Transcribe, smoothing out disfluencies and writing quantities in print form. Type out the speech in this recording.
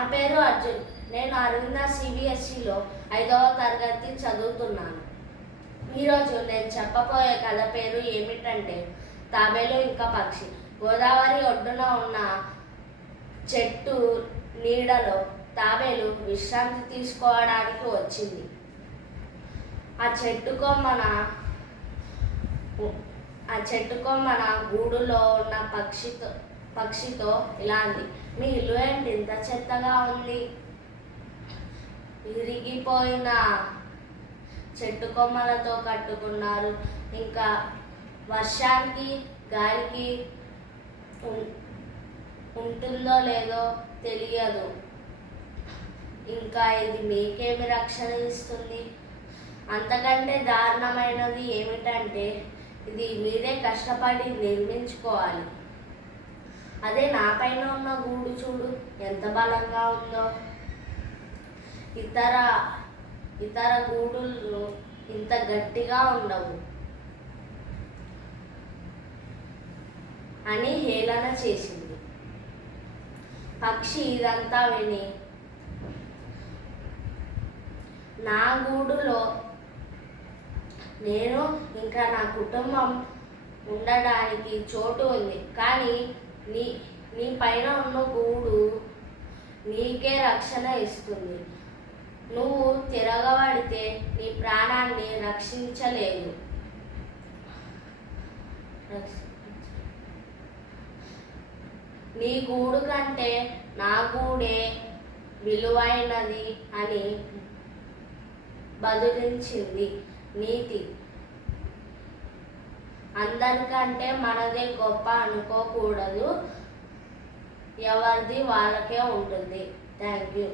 నా పేరు అర్జున్. నేను అరవింద సిబిఎస్ఈలో 5వ తరగతి చదువుతున్నాను. ఈరోజు నేను చెప్పబోయే కథ పేరు ఏమిటంటే తాబేలు ఇంకా పక్షి. గోదావరి ఒడ్డున ఉన్న చెట్టు నీడలో తాబేలు విశ్రాంతి తీసుకోవడానికి వచ్చింది. ఆ చెట్టు కొమ్మన గూడులో ఉన్న పక్షితో ఇలా అంది, మీ ఇల్లు ఏంటి ఇంత చెత్తగా ఉంది? విరిగిపోయిన చెట్టు కొమ్మలతో కట్టుకున్నారు. ఇంకా వర్షానికి గాలికి ఉంటుందో లేదో తెలియదు. ఇంకా ఇది మీకేమి రక్షణ ఇస్తుంది? అంతకంటే దారుణమైనది ఏమిటంటే ఇది మీరే కష్టపడి నిర్మించుకోవాలి. అదే నా పైన ఉన్న గూడు చూడు ఎంత బలంగా ఉందో. ఇతర గూడులు ఇంత గట్టిగా ఉండవు అని హేళన చేసింది. పక్షి ఇదంతా విని, నా గూడులో నేను ఇంకా నా కుటుంబం ఉండడానికి చోటు ఉంది, కానీ నీ పైన ఉన్న గూడు నీకే రక్షణ ఇస్తుంది. నువ్వు తిరగబడితే నీ ప్రాణాన్ని రక్షించలేదు. నీ గూడు కంటే నా గూడే విలువైనది అని బదులించింది నీతి. అందరికంటే మనదే గొప్ప అనుకోకూడదు. ఎవరిది వాళ్ళకే ఉంటుంది. Thank you.